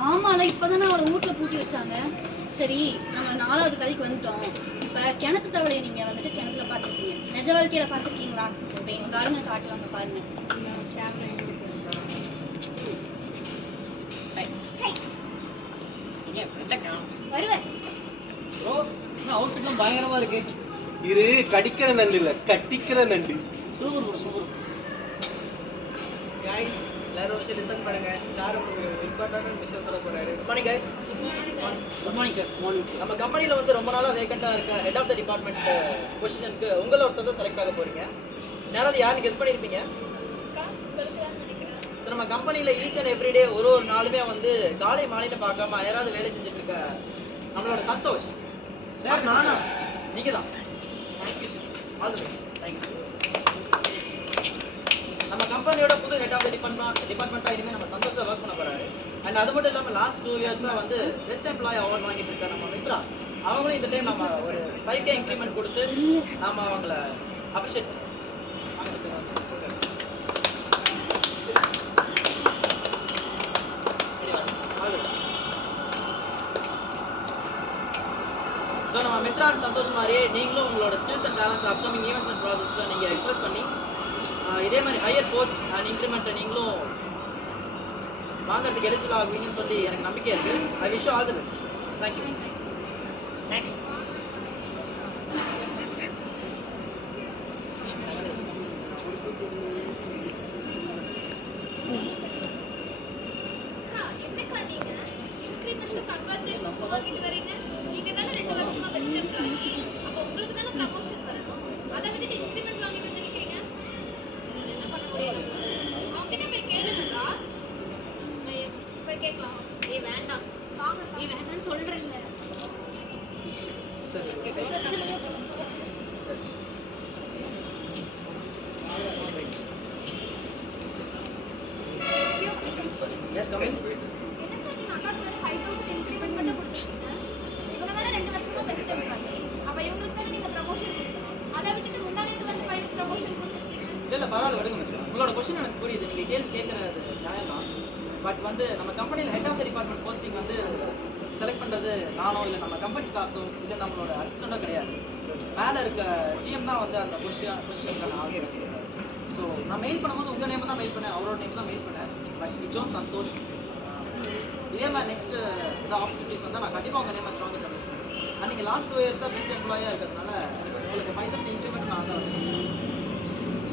ஆமாடா, இப்பதானே அவளை வீட்டுல பூட்டி வச்சாங்க. சரி, நம்ம 4வது கதைக்கு வந்துட்டோம். இப்ப கிணத்து தவளையை நீங்க வந்துட்டு கிணத்துல பார்த்துருக்கீங்க, நிஜ வாழ்க்கையில பார்த்துருக்கீங்களா? இப்ப எங்க ஆளுங்க காட்டுவாங்க பாருங்க. வருவேன். பயங்கரமா இருக்கு. இது கடிக்கிற நண்டு இல்ல, கட்டிக்கிற நண்டு. Super super. गाइस எல்லாரும் வந்து லிசன் பண்ணுங்க. சார் உங்களுக்கு இம்பார்ட்டன்ட் விஷயம் சொல்ல போறாரு. Good morning guys. Good morning sir. Morning sir. நம்ம கம்பெனில வந்து ரொம்ப நாளா வேகண்டா இருக்க ஹெட் ஆஃப் தி டிபார்ட்மென்ட் பொசிஷனுக்கு உங்கள ஒருத்தர் தான் செலக்ட் ஆக போறீங்க. யாராவது யாருன்னு கெஸ் பண்ணிருப்பீங்க? சார், நம்ம கம்பெனில ஈச் அண்ட் எவ்ரி டே ஒரு நாளுமே வந்து காலை மாலைன்னு பார்க்காம யாராவது வேலை செஞ்சுட்டு இருக்க நம்மளோட சந்தோஷ் சார். நானா? நீங்க தான். Thank you sir. All the best. Thank you. நம்ம கம்பெனியோட புது ஹெட் ஆஃப் தி டிபார்ட்மெண்ட்டா இனிமே நம்ம சந்தோஷமா ஒர்க் பண்ண போறாரு. அண்ட் அது மட்டும் இல்லாம லாஸ்ட் 2 இயர்ஸா வந்து பெஸ்ட் எம்ப்ளாயி அவார்ட் வாங்கிட்டு இருக்க நம்ம மித்ரா அவங்களும் இந்த டைம் நம்ம ஒரு 5K இன்க்ரிமெண்ட் கொடுத்து நாம அவங்கள அப்ரிஷியேட் பண்ணோம். ஸோ நம்ம மித்ரா சந்தோஷ் மாதிரியே நீங்களும் உங்களோட skills and talents upcoming events and ப்ராஜெக்ட்ஸில் நீங்கள் எக்ஸ்பிரஸ் பண்ணி இதே மாதிரி ஹையர் போஸ்ட் அண்ட் இன்க்ரிமெண்ட்டை நீங்களும் வாங்கிறதுக்கு எடுத்துல ஆகுவீங்கன்னு சொல்லி எனக்கு நம்பிக்கை இருக்குது. ஐ wish you all the best. Thank you. Thank you. Yes, come in. இல்ல பரவாயில்ல, விடுங்க மிஸ். உங்களோட கொஸ்டின் எனக்கு புரியுது. நீங்க கேள்வி கேட்கறது நியாயம் தான். பட் வந்து நம்ம கம்பெனியில் head of the department posting வந்து செலக்ட் பண்றது நானோ இல்லை நம்ம கம்பெனி ஸ்டாஃப்ஸோ இல்லை நம்மளோட அசிஸ்டண்டோ கிடையாது. மேலே இருக்க GM தான் வந்து அந்த பொசிஷனுக்கான ஆள். ஸோ நான் மெயில் பண்ணும்போது உங்கள் நேம் தான் மெயில் பண்ணேன், அவரோட நேம் தான் மெயில் பண்ணேன். பட் நிஜம் சந்தோஷ். இதே மாதிரி நெக்ஸ்ட் ஏதாவது ஆப்பர்ச்சுனிட்டிஸ் வந்தால் நான் கண்டிப்பாக உங்கள் நேம் ஸ்ட்ராங்காக கமிஷன். அன்றைக்கி லாஸ்ட் 2 இயர்ஸாக பெஸ்ட் எம்ப்ளாயாக இருக்கிறதுனால உங்களுக்கு 5% இன்க்ரிமெண்ட் நான் தான் வரேன்.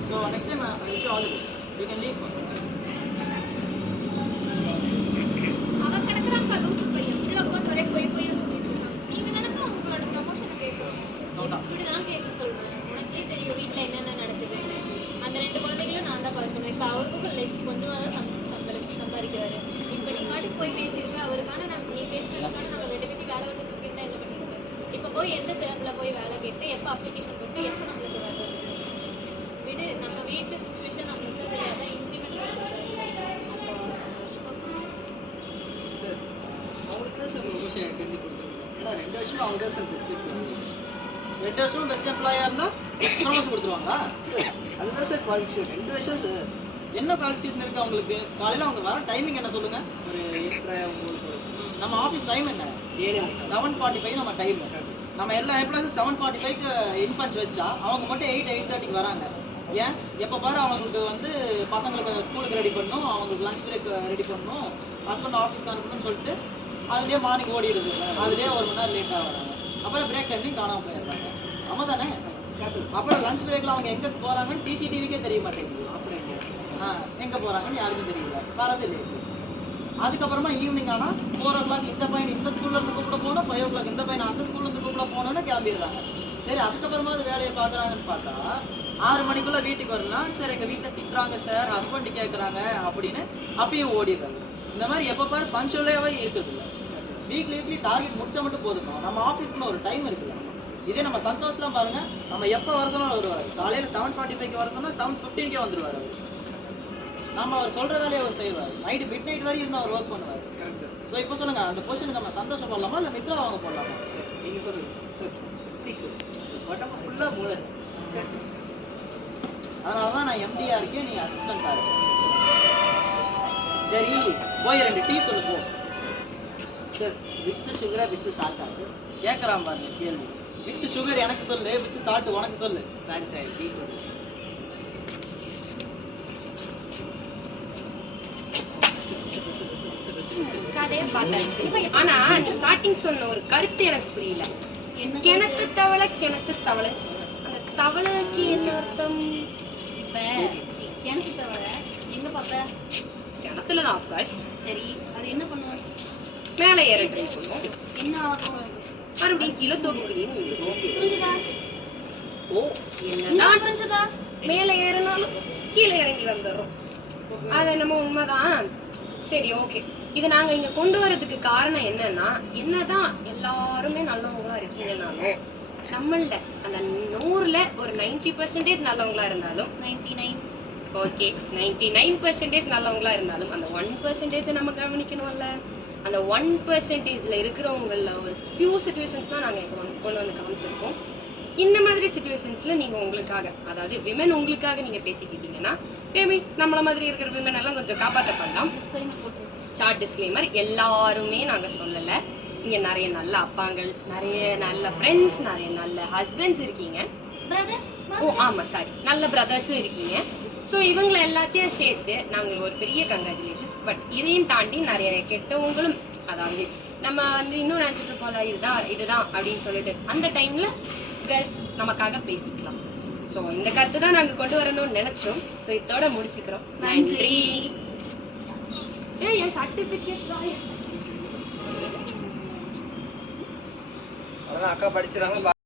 So next time I wish you all the best. You can leave. அவர் கிடக்குறாங்க லூசு பையன். இதில் உட்காந்து ஒரே போய் சொல்லிட்டு இருக்காங்க. நீங்கள் தானே உங்களோட ப்ரமோஷன் கேட்கணும். இப்படி தான் கேட்க சொல்கிறேன். உனக்கே தெரியும் வீட்டில் என்னென்ன நடக்குதுன்னு. அந்த 2 குழந்தைகளும் நான் தான் பார்க்கணும். இப்போ அவருக்கும் லெஸ் கொஞ்சமாக தான் சம்பாதிக்கிறாரு. இப்போ நீ வாட்டுக்கு போய் பேசியிருக்க அவருக்கான நீ பேசுறதுக்கான நாங்கள் 2 பேரும் வேலை விட்டு தூக்கிட்டு என்ன பண்ணியிருக்கேன். இப்போ போய் எந்த ஜாப்ல போய் வேலை கேட்டு எப்போ அப்ளிகேஷன் போட்டு எப்போ நம்மளுக்கு வர்றது விடு. நம்ம வீட்டு சுச்சுவேஷன் நம்மளுக்கு தெரியாத இன்க்ரிமெண்ட் சார், அவங்களுக்கு தான் சார் ப்ரொமோஷன் எனக்கு தெரிஞ்சு கொடுத்துருக்கோம். ஏன்னா 2 வருஷமா அவங்க தான் சார் பெஸ்ட் எம்ப்ளாயி. 2 வருஷம் பெஸ்ட் எம்ப்ளாயாக இருந்தால் ப்ரொமோஷன் கொடுத்துருவாங்களா? சார் அதுதான் சார் குவாலிஃபை சார். 2 வருஷம் சார். என்ன குவாலிஃபிகேஷன் இருக்குது அவங்களுக்கு? காலையில் அவங்க வர டைமிங் என்ன சொல்லுங்கள்? ஒரு 8:30 நம்ம ஆஃபீஸ் டைம் என்ன? 7:45 7:45 நம்ம டைம். நம்ம எல்லா எம்ப்ளாயிஸும் 7:45க்கு இன்ஃபன்ஸ் வச்சா அவங்க மட்டும் 8:30க்கு வராங்க. ஏன்? எப்போ பாரு அவங்களுக்கு வந்து பசங்களுக்கு ஸ்கூலுக்கு ரெடி பண்ணணும், அவங்களுக்கு லஞ்ச் பிரேக் ரெடி பண்ணணும், ஹஸ்பண்ட் ஆஃபீஸ்க்கு அனுப்பணும்னு சொல்லிட்டு அதுலேயே மார்னிங் ஓடிடுது. அதுலேயே 1 மணி நேரம் லேட்டாக வராங்க. அப்புறம் பிரேக் டைம்லையும் காணாமல் போயிடுறாங்க. ஆமாம் தானே? அப்புறம் லஞ்ச் பிரேக்கில் அவங்க எங்கே போகிறாங்கன்னு சிசிடிவிக்கே தெரிய மாட்டேங்குது. எங்கே போகிறாங்கன்னு யாருக்கும் தெரியல. வரது லேட்டு. அதுக்கப்புறமா ஈவினிங் ஆனால் 4 o'clock இந்த பையன் இந்த ஸ்கூல்லேருந்து கூப்பிட போகணும், 5 o'clock இந்த பையன் அந்த ஸ்கூல்லேருந்து கூப்பிட போகணுன்னு கிளம்பிடுறாங்க. சரி, அதுக்கப்புறமா அது வேலையை பார்க்குறாங்கன்னு பார்த்தா 6 மணிக்குள்ளே வீட்டுக்கு வரலாம். சரி, எங்கள் வீட்டில் திட்டுறாங்க சார், ஹஸ்பண்ட் கேட்குறாங்க அப்படின்னு அப்பயும் ஓடிடுறாங்க. இந்த மாதிரி எப்போ பாரு பங்க்சுவலாகவே இருக்குது இல்லை. வீக்லி டார்கெட் முடிச்சா மட்டும் போதுமா? நம்ம ஆஃபீஸ்க்குன்னு ஒரு டைம் இருக்குல்ல. இதே நம்ம சந்தோஷ்லாம் பாருங்கள், நம்ம எப்போ வர சொன்னாலும் வருவார். காலையில் 7:45க்கு வர சொன்னால் 7:15க்கே வந்துடுவார் அவர். நம்ம அவர் சொல்கிற வேலையை அவர் செய்வார். நைட்டு மிட் வரையும் இருந்து அவர் ஒர்க் பண்ணுவார். ஸோ இப்போ சொல்லுங்கள், அந்த பொசிஷனுக்கு நம்ம சந்தோஷம் போடலாமா இல்லை மித்ரா அவங்க போடலாமா? சார் நீங்கள் சொல்லுங்கள் சார். சார் ப்ளீஸ் சார், உடம்பு ஃபுல்லாக மூலஸ் சார். அதனால தான் நான் MD-யா இருக்கேன், நீ அசிஸ்டண்ட்டாக இருக்க. சரி, போய் 2 டீ சொல்லு போ. சார் வித் சுகரா வித் சால்ட்டா சார்? கேட்குறான் பாருங்க கேள்வி. வித் சுகர் எனக்கு சொல்லு, வித் சால்ட் உனக்கு சொல்லு. சாரி சார் டீ போடு. கதையை பார்த்தேன். ஆனா நீ ஸ்டார்டிங் சொன்ன ஒரு கருத்து எனக்கு புரியல. என்ன கிணத்து தவளை தவளைன்னு சொன்ன அந்த தவளைக்கு என்ன அர்த்தம்? இப்ப கிணத்து தவளை எங்க பாப்ப? கிணத்துலதான் ஆஃப்கோர்ஸ். சரி, அது என்ன பண்ணுவோம்? மேலே ஏற ட்ரை பண்ணுவோம், என்ன ஆகும்? மறுபடியும் கீழே தொடுக்குடின்னு விழுவோம். புரிஞ்சுதா? ஓ, என்னதான் புரிஞ்சுதா? மேலே ஏறினாலும் கீழே இறங்கி வந்துடுறோம். அது நம்ம உண்மைதான். சரி, ஓகே. இது நாங்க இங்க கொண்டு வரதுக்கு காரணம் என்னன்னா, என்னதான் எல்லாருமே நல்லவங்களா இருக்கீங்கன்னாலும் நம்மள அந்த 100ல ஒரு 90% நல்லவங்களா இருந்தாலும் 99 ஓகே 99% நல்லவங்களா இருந்தாலும் அந்த 1% நம்ம கவனிக்கணும்ல. அந்த 1%ல இருக்கிறவங்கள ஒரு ஃபியூ சிச்சுவேஷன்ஸ் தான் நாங்க கொண்டு வந்து காமிச்சிருக்கோம். இந்த மாதிரி சிச்சுவேஷன்ஸ்ல நீங்க உங்களுக்காக, அதாவது விமன் உங்களுக்காக நீங்க பேசிக்கிட்டீங்கன்னா மேபி நம்மள மாதிரி இருக்கிற விமன் எல்லாம் கொஞ்சம் காப்பாற்றப்படலாம். டிஸ்க்ளைமர் சொல்றேன். ஷார்ட் டிஸ்க்ளைமர், எல்லாருமே நாங்க சொல்லல. இங்க நிறைய நல்ல அப்பாங்கள், நிறைய நல்ல ஃப்ரெண்ட்ஸ், நிறைய நல்ல ஹஸ்பண்ட்ஸ் இருக்கீங்க. பிரதர்ஸ் ஓ ஆமா சாரி, நல்ல பிரதர்ஸும் இருக்கீங்க. ஸோ இவங்களை எல்லாத்தையும் சேர்த்து நாங்கள் ஒரு பெரிய கங்க்ராச்சுலேஷன்ஸ். பட் இதையும் தாண்டி நிறைய கெட்டவங்களும், அதாவது நம்ம வந்து இன்னும் நினச்சிட்டு போல இதுதான் அப்படின்னு சொல்லிட்டு அந்த டைம்ல கேர்ள்ஸ் நமக்காக பேசிக்கலாம். ஸோ இந்த கருத்து தான் நாங்கள் கொண்டு வரணும்னு நினைச்சோம். ஸோ இதோட முடிச்சுக்கிறோம். நன்றி. என் சர்டிஃபிகேட் அதான் அக்கா படிச்சிருக்காங்க.